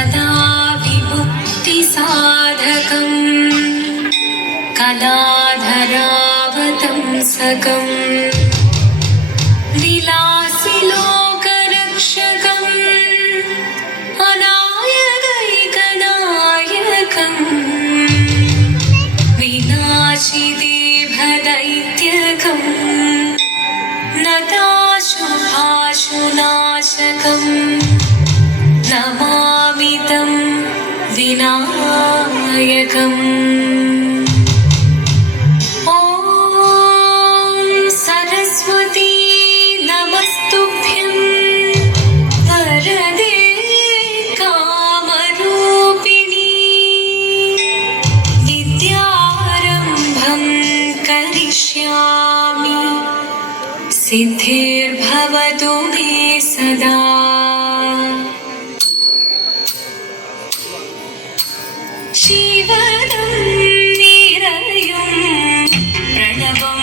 सदा विमुक्तिसाधकम् कदा सकम् सिद्धिर्भवतु मे सदा शिवनं निरयं प्रणवं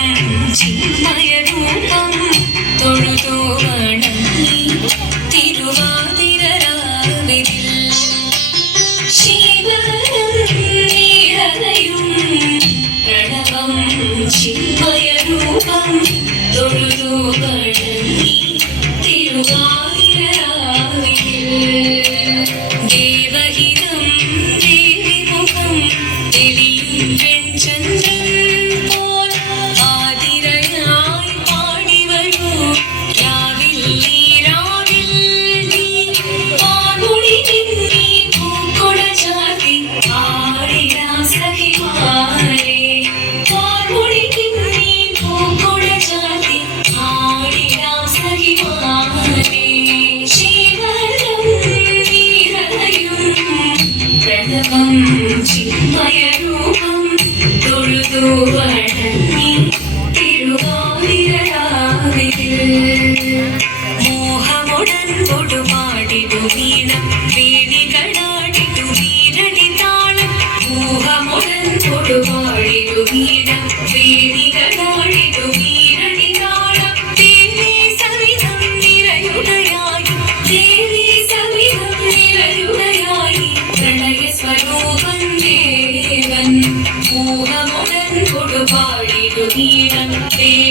चिन्मयरूपं तोळुतो वणङ्गी കൊടുപാടിടു വീണം വേണികളാടിടു വീരടി താളം മോഹമുടൻ കൊടുപാടിടു വീണം വേണികളാടിടു വീരടി താളം ദേവി സവിധം നിറയുടയായി ദേവി സവിധം നിറയുടയായി പ്രണയ സ്വരൂപം ദേവൻ മോഹമുടൻ കൊടുപാടിടു വീണം വേണികളാടിടു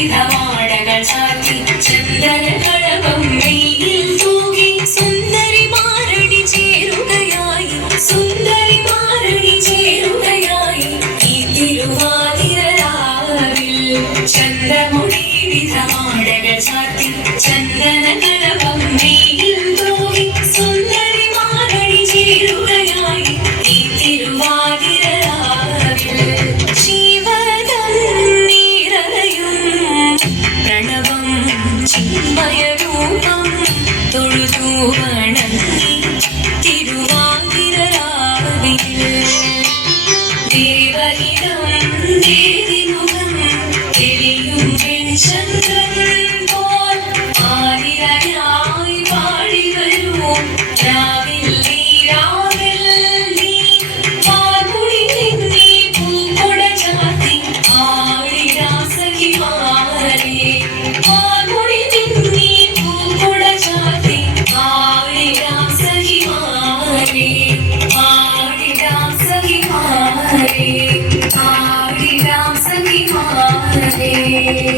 വിധമാടകൾ ചാർത്തി ചന്ദന കളവം നെയ്യിൽ തൂകി സുന്ദരി മാരടി ചേരുകയായി സുന്ദരി മാരടി ചേരുകയായി ഈ തിരുവാതിരരാവിൽ ചന്തമൊഴി വിധമാടകൾ ചാർത്തി ചന്ദന കളവം വെയിൽ ചിന്മയരൂപം തൊഴുതു വണങ്ങി. തിരുവാതിരരാവിൽ রাধে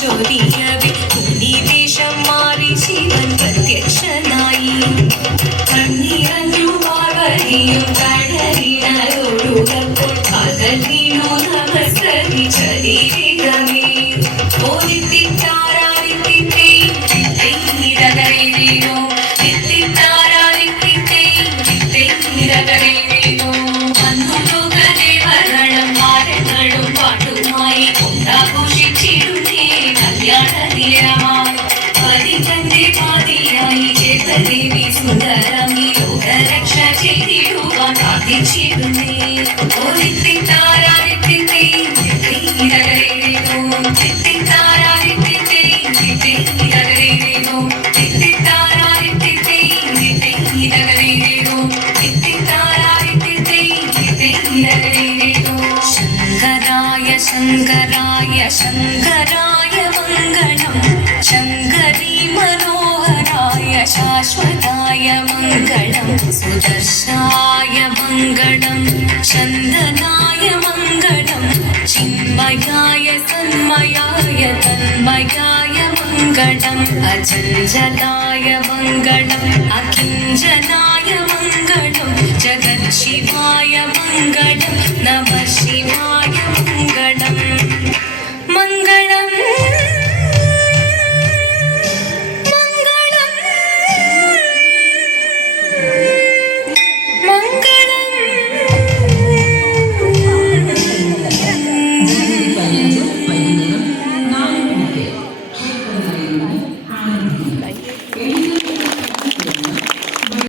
就地确定 ലോകരക്ഷ ചെയ്തിടുവാൻ പ്രാർത്ഥിച്ചിരുന്നേ ഒരിത്തിൻ താരാരിത്തിന്റെ ശങ്കരായ ശങ്കരായ ശങ്കരായ മംഗളം. ശങ്കരീ മനോഹരായ ശാശ്വത मङ्गलं सुदर्शाय मङ्गलं चन्दनाय मङ्गलं चिन्मयाय तन्मयाय तन्मयाय मङ्गलम् अजञ्जनाय मङ्गलम् अकिञ्जनाय मङ्गलं जगत्शिवाय मङ्गलं नमः शिवाय